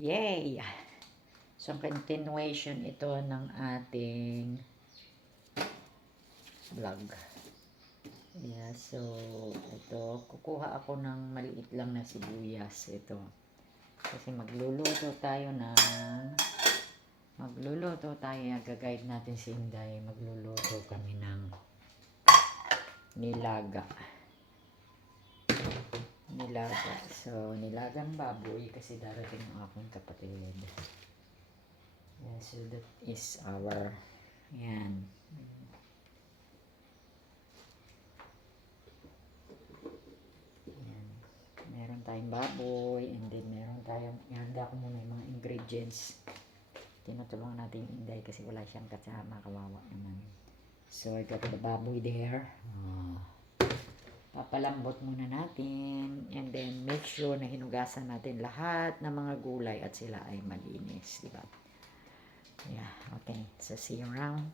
Yay! So, continuation ito ng ating vlog. Yeah, so, ito, kukuha ako ng maliit lang na sibuyas. Ito. Kasi magluluto tayo, gagayad natin si Inday. Magluluto kami ng nilaga. So, nilagang baboy kasi darating ang aking kapatid. Yeah, so that is our, yan. Yan. Meron tayong baboy, and then meron tayong, ihanda ko muna yung mga ingredients. Tinutulungan natin yung Inday kasi wala siyang kasama, kawawa naman. So, I got the baboy there. Papalambot muna natin, and then make sure na hinugasan natin lahat ng mga gulay at sila ay malinis, diba? Yeah, okay. So, see you around.